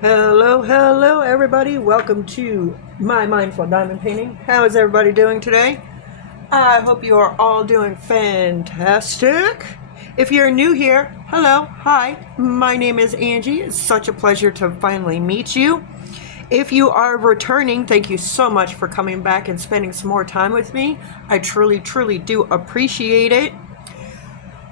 Hello, hello, everybody. Welcome to my Mindful Diamond Painting. How is everybody doing today? I hope you are all doing fantastic. If you're new here, hello, hi. My name is Angie. It's such a pleasure to finally meet you. If you are returning, thank you so much for coming back and spending some more time with me. I truly, truly do appreciate it.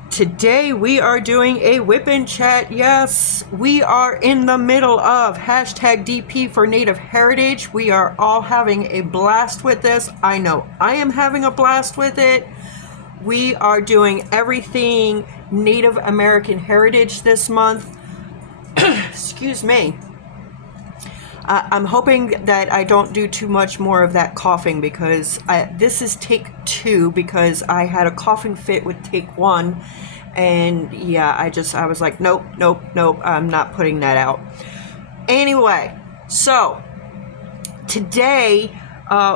Today we are doing a whip and chat. Yes, we are in the middle of hashtag DP for Native Heritage. We are all having a blast with this. I know I am having a blast with it. We are doing everything Native American Heritage this month. Excuse me. I'm hoping that I don't do too much more of that coughing because this is take 2 because I had a coughing fit with take 1. And yeah, I was like, nope, I'm not putting that out. Anyway, so today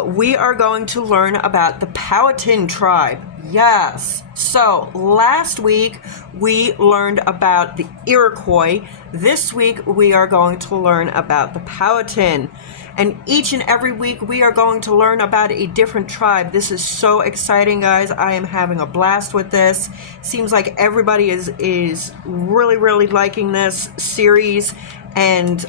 we are going to learn about the Powhatan tribe. Yes. So last week we learned about the Iroquois. This week we are going to learn about the Powhatan. And each and every week we are going to learn about a different tribe. This is so exciting, guys. I am having a blast with this. Seems like everybody is really liking this series, and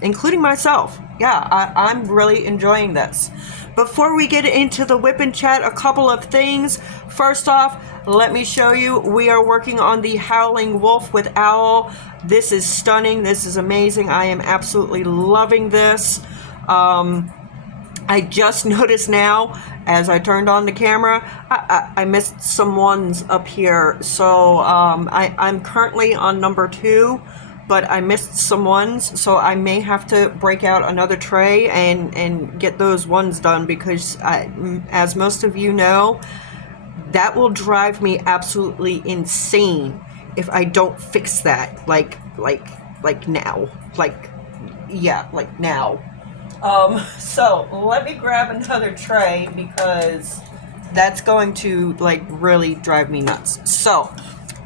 including myself. Yeah, I'm really enjoying this. Before we get into the whip and chat, a couple of things. First off, let me show you, we are working on the Howling Wolf with Owl. This is stunning. This is amazing. I am absolutely loving this. I just noticed now, as I turned on the camera, I missed some ones up here. So I'm currently on number 2. But I missed some ones, so I may have to break out another tray and get those ones done, because as most of you know, that will drive me absolutely insane if I don't fix that, like now, like now. So let me grab another tray, because that's going to like really drive me nuts. So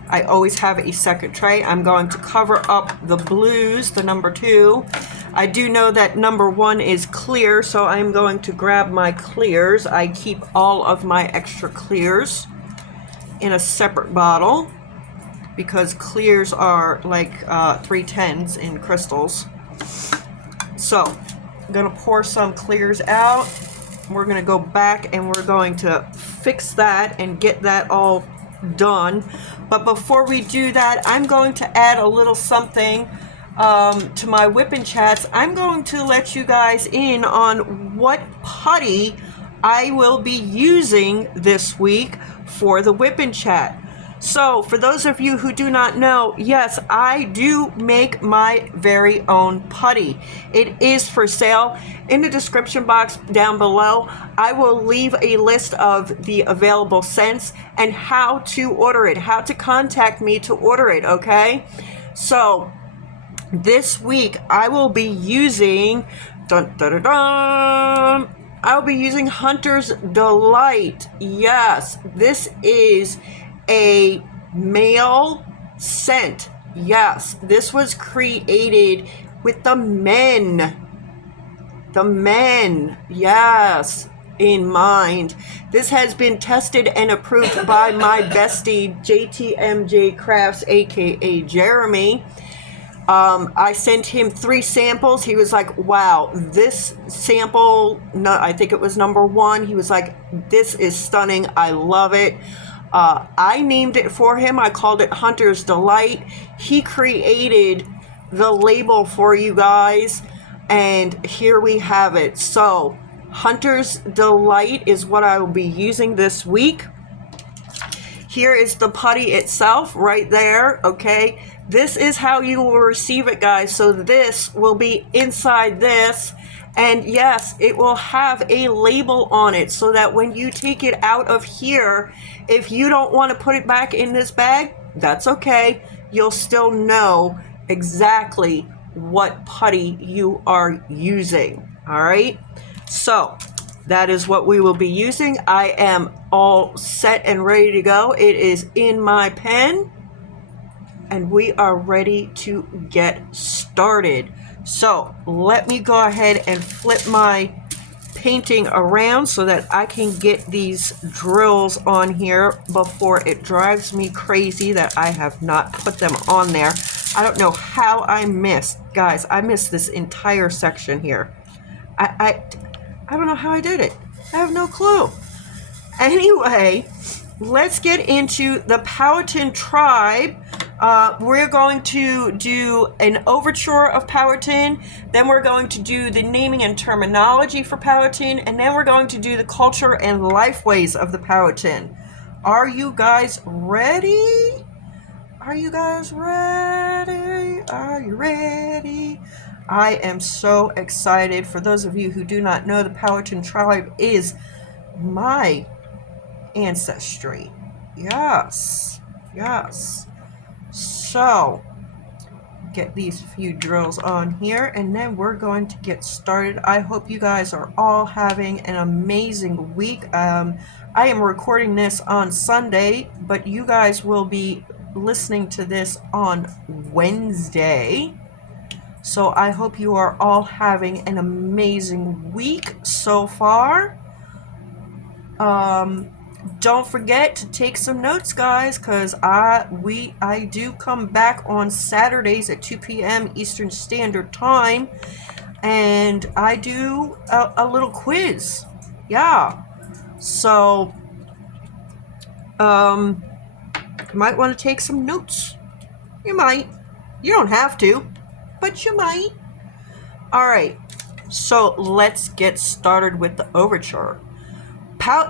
I always have a second tray. I'm going to cover up the blues, the number 2. I do know that number 1 is clear, so I'm going to grab my clears. I keep all of my extra clears in a separate bottle, because clears are like 310s in crystals. So I'm gonna pour some clears out. We're gonna go back and we're going to fix that and get that all done. But before we do that, I'm going to add a little something to my whip and chats. I'm going to let you guys in on what putty I will be using this week for the whip and chat. So for those of you who do not know, yes, I do make my very own putty. It is for sale. In the description box down below, I will leave a list of the available scents and how to order it, how to contact me to order it, okay? So this week I will be using, I'll be using Hunter's Delight. Yes, this is a male scent. Yes, this was created with the men, yes, in mind. This has been tested and approved by my bestie JTMJ Crafts, aka Jeremy. I sent him 3 samples. He was like, wow, this sample, I think it was number 1. He was like, this is stunning. I love it. I named it for him. I called it Hunter's Delight. He created the label for you guys, and here we have it. So Hunter's Delight is what I will be using this week. Here is the putty itself right there, okay? This is how you will receive it, guys. So this will be inside this. And yes, it will have a label on it, so that when you take it out of here, if you don't want to put it back in this bag, that's okay. You'll still know exactly what putty you are using. All right. So that is what we will be using. I am all set and ready to go. It is in my pen, and we are ready to get started. So let me go ahead and flip my painting around so that I can get these drills on here before it drives me crazy that I have not put them on there. I don't know how I missed, guys, I missed this entire section here. I don't know how I did it. I have no clue. Anyway, let's get into the Powhatan tribe. We're going to do an overture of Powhatan, then we're going to do the naming and terminology for Powhatan, and then we're going to do the culture and lifeways of the Powhatan. Are you guys ready? Are you guys ready? Are you ready? I am so excited. For those of you who do not know, the Powhatan tribe is my ancestry. Yes, yes. So get these few drills on here and then we're going to get started. I hope you guys are all having an amazing week. I am recording this on Sunday, but you guys will be listening to this on Wednesday. So I hope you are all having an amazing week so far. Don't forget to take some notes, guys, because I do come back on Saturdays at 2 p.m. Eastern Standard Time, and I do a little quiz. Yeah, so you might want to take some notes. You might. You don't have to, but you might. All right, so let's get started with the overture.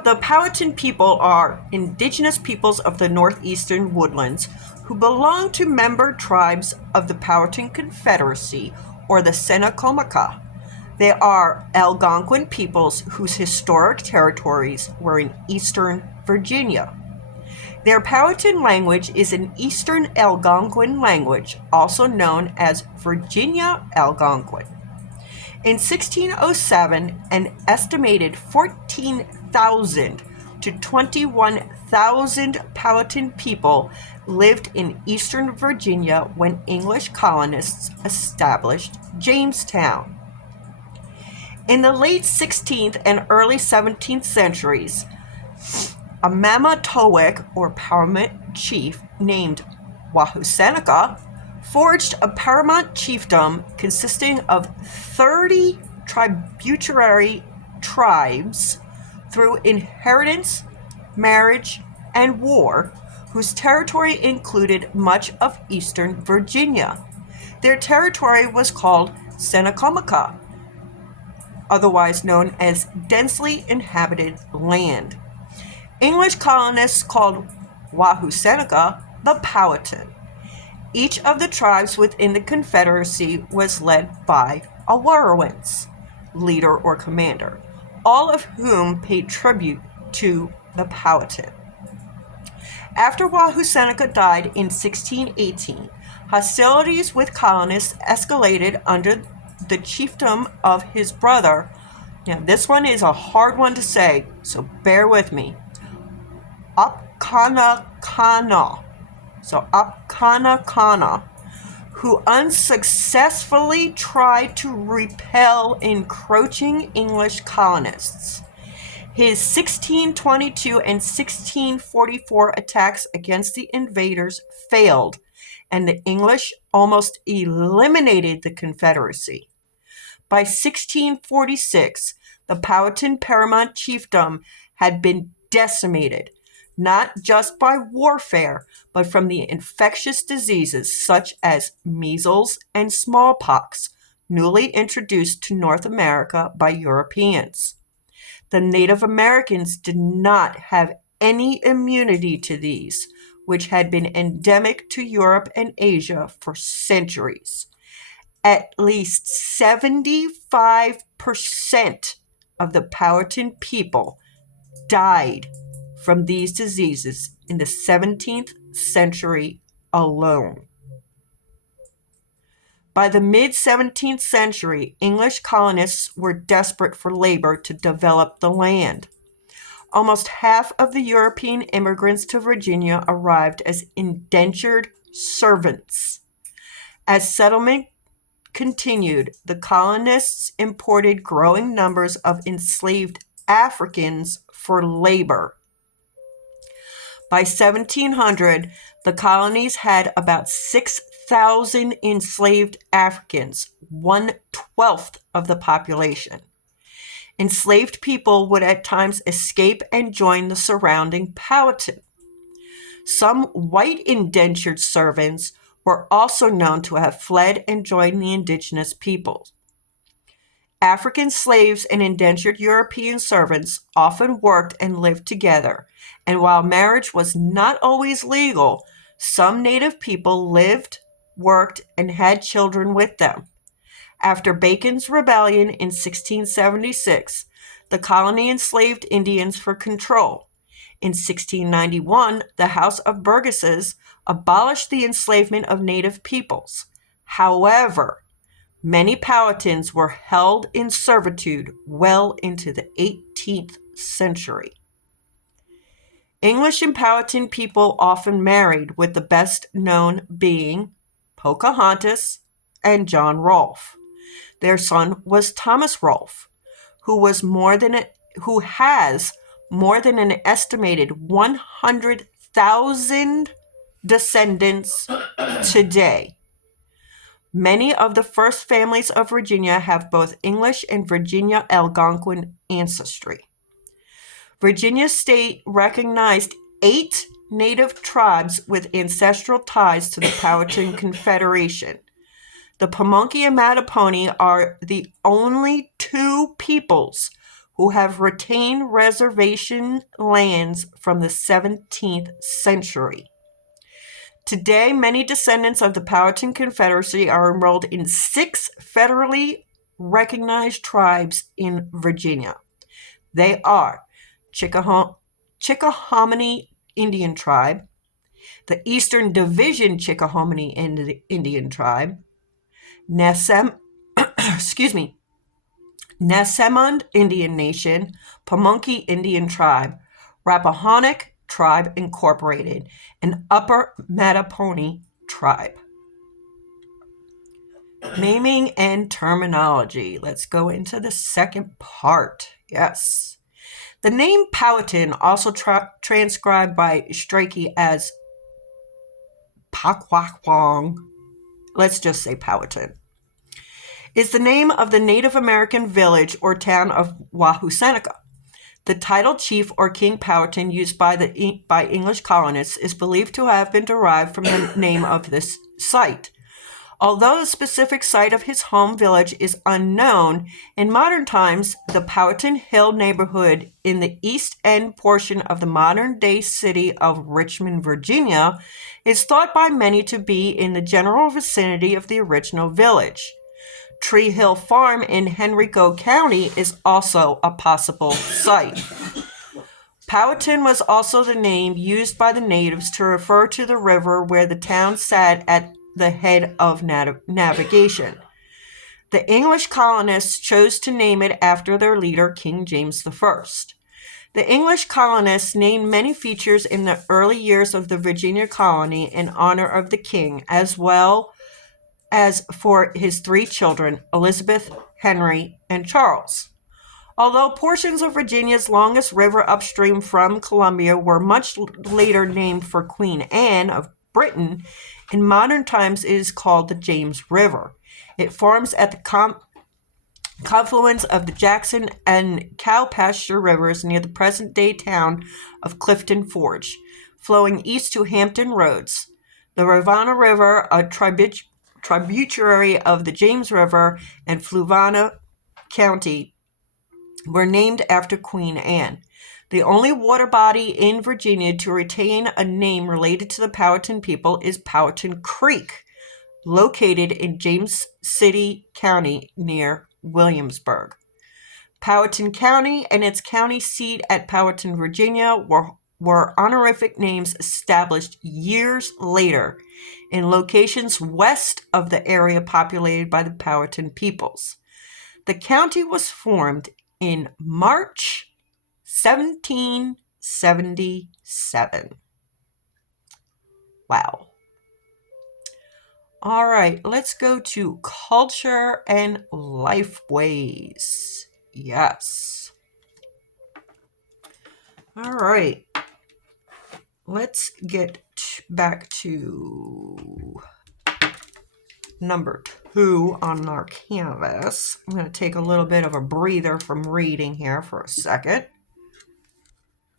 The Powhatan people are indigenous peoples of the northeastern woodlands who belong to member tribes of the Powhatan Confederacy or the Seneca. They are Algonquin peoples whose historic territories were in eastern Virginia. Their Powhatan language is an Eastern Algonquin language, also known as Virginia Algonquin. In 1607, an estimated 14,000 to 21,000 Powhatan people lived in eastern Virginia when English colonists established Jamestown. In the late 16th and early 17th centuries, a Mamatowick or paramount chief named Wahoo-Seneca forged a paramount chiefdom consisting of 30 tributary tribes through inheritance, marriage, and war, whose territory included much of eastern Virginia. Their territory was called Seneca, otherwise known as densely inhabited land. English colonists called Wahoo-Seneca the Powhatan. Each of the tribes within the Confederacy was led by a Warrowance, leader or commander, all of whom paid tribute to the Powhatan. After Wahoo-Seneca died in 1618, hostilities with colonists escalated under the chiefdom of his brother. Now, this one is a hard one to say, so bear with me. Upkanakana. So Upkanakana, who unsuccessfully tried to repel encroaching English colonists. His 1622 and 1644 attacks against the invaders failed, and the English almost eliminated the Confederacy. By 1646, the Powhatan paramount chiefdom had been decimated, not just by warfare, but from the infectious diseases such as measles and smallpox, newly introduced to North America by Europeans. The Native Americans did not have any immunity to these, which had been endemic to Europe and Asia for centuries. At least 75% of the Powhatan people died from these diseases in the 17th century alone. By the mid-17th century, English colonists were desperate for labor to develop the land. Almost half of the European immigrants to Virginia arrived as indentured servants. As settlement continued, the colonists imported growing numbers of enslaved Africans for labor. By 1700, the colonies had about 6,000 enslaved Africans, 1/12 of the population. Enslaved people would at times escape and join the surrounding Powhatan. Some white indentured servants were also known to have fled and joined the indigenous peoples. African slaves and indentured European servants often worked and lived together, and while marriage was not always legal, some native people lived, worked, and had children with them. After Bacon's rebellion in 1676, the colony enslaved Indians for control. In 1691, the House of Burgesses abolished the enslavement of native peoples. However, many Powhatans were held in servitude well into the 18th century. English and Powhatan people often married, with the best known being Pocahontas and John Rolfe. Their son was Thomas Rolfe, who has more than an estimated 100,000 descendants today. Many of the first families of Virginia have both English and Virginia Algonquin ancestry. Virginia state recognized 8 native tribes with ancestral ties to the Powhatan Confederation. The Pamunkey and Mattapony are the only 2 peoples who have retained reservation lands from the 17th century. Today, many descendants of the Powhatan Confederacy are enrolled in 6 federally recognized tribes in Virginia. They are Chickahominy Indian Tribe, the Eastern Division Chickahominy Indian Tribe, Nessemond Indian Nation, Pamunkey Indian Tribe, Rappahannock Tribe Incorporated, and Upper Mattapony Tribe. Naming and terminology. Let's go into the second part. Yes. The name Powhatan, also transcribed by Strachey as Pakwachwong, let's just say Powhatan, is the name of the Native American village or town of Wahoo-Seneca. The title chief or King Powhatan used by English colonists is believed to have been derived from the name of this site. Although the specific site of his home village is unknown, in modern times, the Powhatan Hill neighborhood in the East End portion of the modern-day city of Richmond, Virginia, is thought by many to be in the general vicinity of the original village. Tree Hill Farm in Henrico County is also a possible site. Powhatan was also the name used by the natives to refer to the river where the town sat at the head of navigation. The English colonists chose to name it after their leader, King James I. The English colonists named many features in the early years of the Virginia colony in honor of the king, as well as for his 3 children, Elizabeth, Henry, and Charles. Although portions of Virginia's longest river upstream from Columbia were much later named for Queen Anne of Britain, in modern times it is called the James River. It forms at the confluence of the Jackson and Cowpasture rivers near the present-day town of Clifton Forge, flowing east to Hampton Roads. The Rivanna River, a tributary of the James River and Fluvanna County, were named after Queen Anne. The only water body in Virginia to retain a name related to the Powhatan people is Powhatan Creek, located in James City County near Williamsburg. Powhatan County and its county seat at Powhatan, Virginia were honorific names established years later in locations west of the area populated by the Powhatan peoples. The county was formed in March 1777. Wow. All right, let's go to culture and life ways. Yes. All right. Let's get back to number 2 on our canvas. I'm going to take a little bit of a breather from reading here for a second.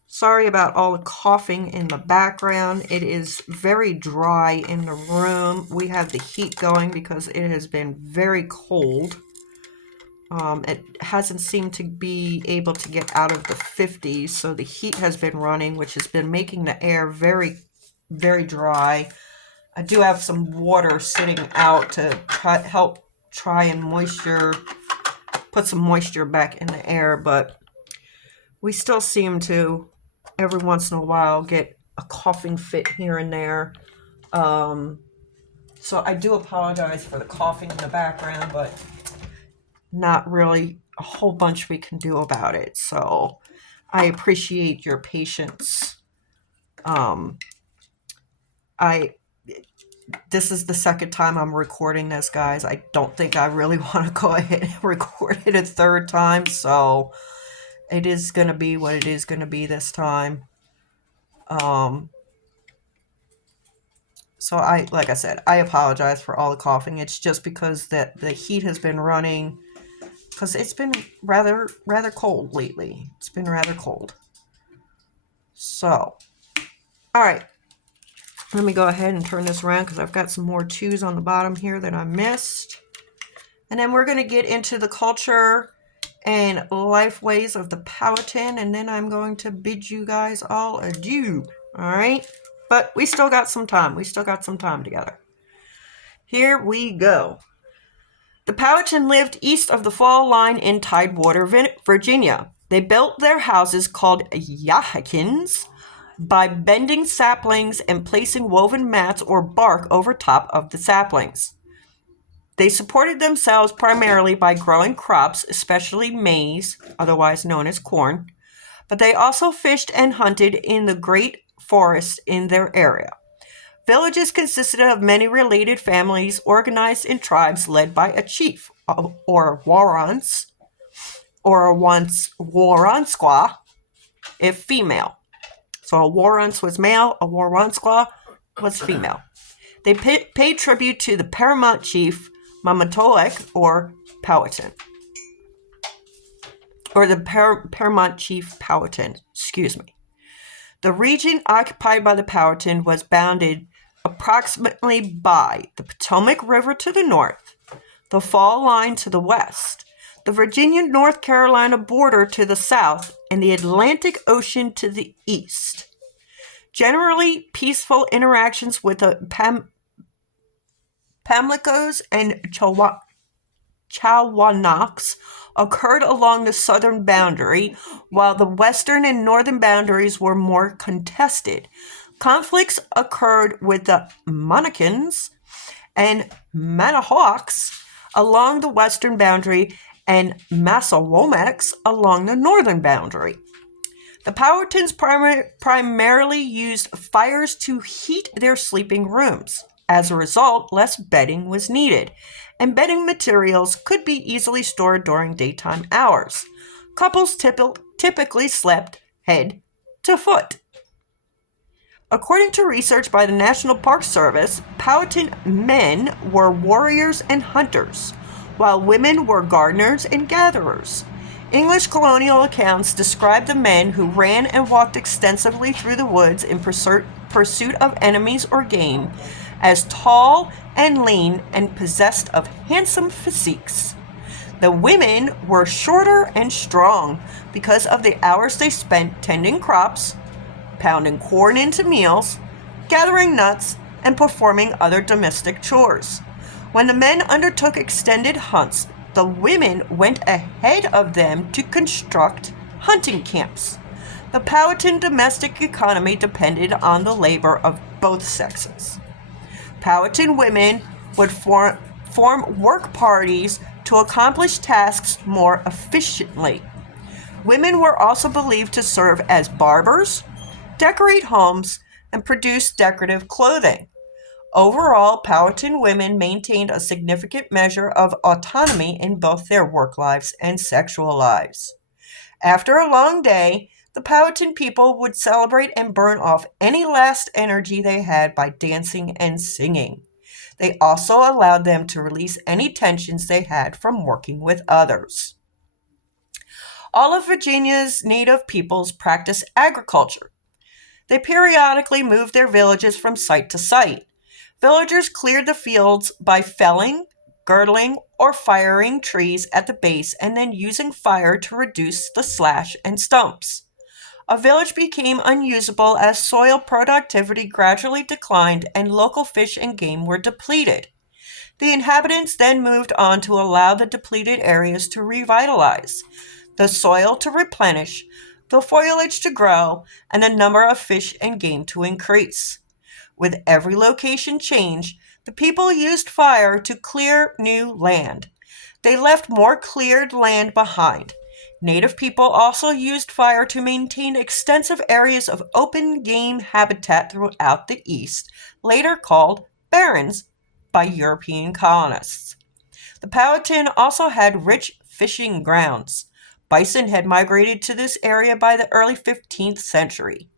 Sorry about all the coughing in the background. It is very dry in the room. We have the heat going because it has been very cold. It hasn't seemed to be able to get out of the 50s, so the heat has been running, which has been making the air very, very dry. I do have some water sitting out to help try and put some moisture back in the air, but we still seem to, every once in a while, get a coughing fit here and there. So I do apologize for the coughing in the background, but not really a whole bunch we can do about it. So I appreciate your patience. This is the second time I'm recording this, guys. I don't think I really want to go ahead and record it a third time, so it is going to be what it is going to be this time. So like I said, I apologize for all the coughing. It's just because the heat has been running, because it's been rather cold lately. It's been rather cold. So, all right. Let me go ahead and turn this around because I've got some more 2s on the bottom here that I missed. And then we're going to get into the culture and life ways of the Powhatan. And then I'm going to bid you guys all adieu. All right? But we still got some time. We still got some time together. Here we go. The Powhatan lived east of the fall line in Tidewater, Virginia. They built their houses called yahikins by bending saplings and placing woven mats or bark over top of the saplings. They supported themselves primarily by growing crops, especially maize, otherwise known as corn, but they also fished and hunted in the great forests in their area. Villages consisted of many related families organized in tribes led by a chief, or warrants, or once warransqua, if female. So a warrants was male, a warransqua was female. They paid tribute to the paramount chief, Mamatoek, or Powhatan. Or the paramount chief Powhatan, excuse me. The region occupied by the Powhatan was bounded approximately by the Potomac River to the north, the Fall Line to the west, the Virginia-North Carolina border to the south, and the Atlantic Ocean to the east. Generally, peaceful interactions with the Pamlicos and Chowanoks occurred along the southern boundary, while the western and northern boundaries were more contested. Conflicts occurred with the Monacans and Manahawks along the western boundary and Massawomacs along the northern boundary. The Powhatans primarily used fires to heat their sleeping rooms. As a result, less bedding was needed, and bedding materials could be easily stored during daytime hours. Couples typically slept head to foot. According to research by the National Park Service, Powhatan men were warriors and hunters, while women were gardeners and gatherers. English colonial accounts describe the men who ran and walked extensively through the woods in pursuit of enemies or game as tall and lean and possessed of handsome physiques. The women were shorter and strong because of the hours they spent tending crops, pounding corn into meals, gathering nuts, and performing other domestic chores. When the men undertook extended hunts, the women went ahead of them to construct hunting camps. The Powhatan domestic economy depended on the labor of both sexes. Powhatan women would form work parties to accomplish tasks more efficiently. Women were also believed to serve as barbers, decorate homes, and produce decorative clothing. Overall, Powhatan women maintained a significant measure of autonomy in both their work lives and sexual lives. After a long day, the Powhatan people would celebrate and burn off any last energy they had by dancing and singing. They also allowed them to release any tensions they had from working with others. All of Virginia's native peoples practice agriculture. They periodically moved their villages from site to site. Villagers cleared the fields by felling, girdling, or firing trees at the base and then using fire to reduce the slash and stumps. A village became unusable as soil productivity gradually declined and local fish and game were depleted. The inhabitants then moved on to allow the depleted areas to revitalize, the soil to replenish, the foliage to grow, and the number of fish and game to increase. With every location change, the people used fire to clear new land. They left more cleared land behind. Native people also used fire to maintain extensive areas of open game habitat throughout the East, later called barrens by European colonists. The Powhatan also had rich fishing grounds. Bison had migrated to this area by the early 15th century.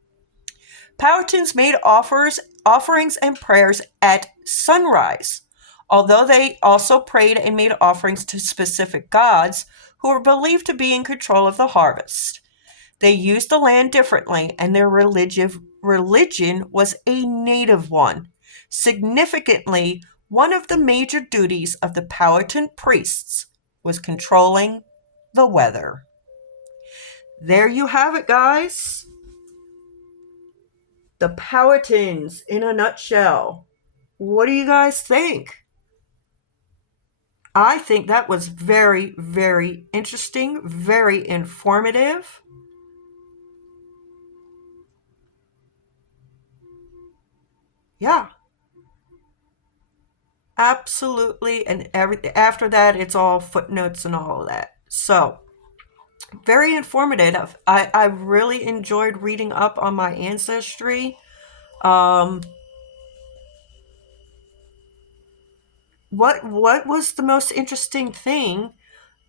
Powhatans made offerings and prayers at sunrise, although they also prayed and made offerings to specific gods who were believed to be in control of the harvest. They used the land differently, and their religion was a native one. Significantly, one of the major duties of the Powhatan priests was controlling the weather. There you have it, guys. The Powhatans in a nutshell. What do you guys think? I think that was very, very interesting, very informative. Yeah. Absolutely. And after that, it's all footnotes and all of that. So, very informative. I really enjoyed reading up on my ancestry. What was the most interesting thing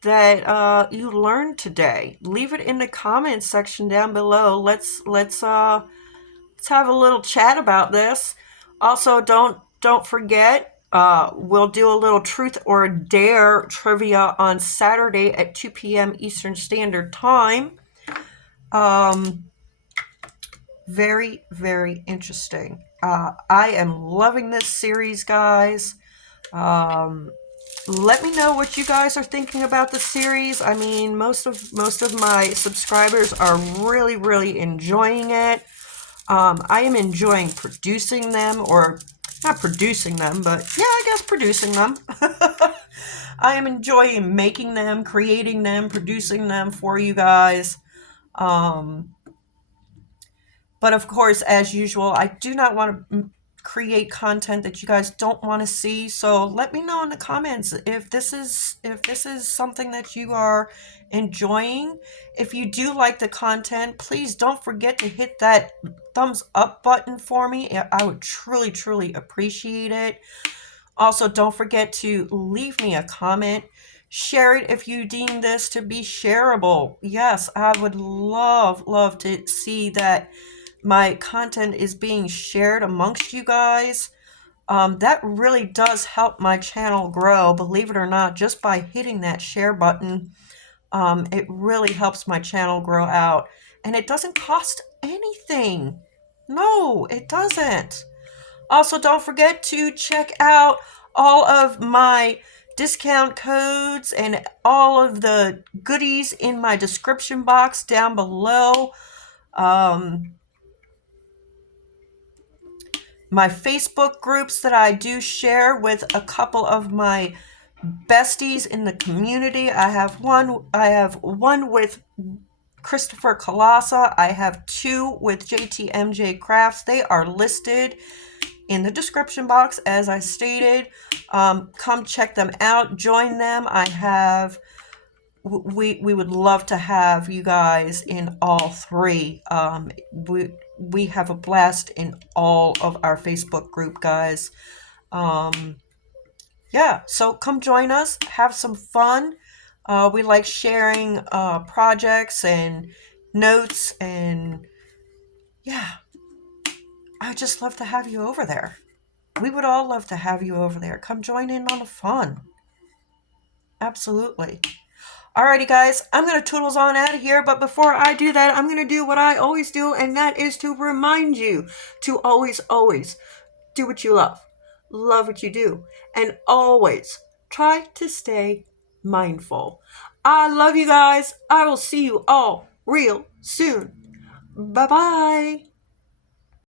that you learned today? Leave it in the comments section down below. Let's have a little chat about this. Also, don't forget, we'll do a little truth or dare trivia on Saturday at 2 p.m. Eastern Standard Time. Very, very interesting. I am loving this series, guys. Let me know what you guys are thinking about the series. I mean, most of my subscribers are really, really enjoying it. I am enjoying producing them, or not producing them, but yeah, I guess producing them. I am enjoying making them, creating them, producing them for you guys. But of course, as usual, I do not want to create content that you guys don't want to see. So let me know in the comments if this is something that you are enjoying. If you do like the content, please don't forget to hit that thumbs up button for me. I would truly, truly appreciate it. Also, don't forget to leave me a comment. Share it if you deem this to be shareable. Yes, I would love to see that my content is being shared amongst you guys. That really does help my channel grow, believe it or not, just by hitting that share button. It really helps my channel grow out, and it doesn't cost anything. No, it doesn't. Also, don't forget to check out all of my discount codes and all of the goodies in my description box down below. My Facebook groups that I do share with a couple of my besties in the community. I have one with Christopher Colassa. I have two with JTMJ Crafts. They are listed in the description box, as I stated. Come check them out. Join them. We would love to have you guys in all three. we have a blast in all of our Facebook group, guys. Yeah, so come join us, have some fun. We like sharing projects and notes, and yeah, I just love to have you over there. We would all love to have you over there. Come join in on the fun. Absolutely. Alrighty, guys, I'm going to toodles on out of here, but before I do that, I'm going to do what I always do, and that is to remind you to always, always do what you love what you do, and always try to stay mindful. I love you guys. I will see you all real soon. Bye-bye.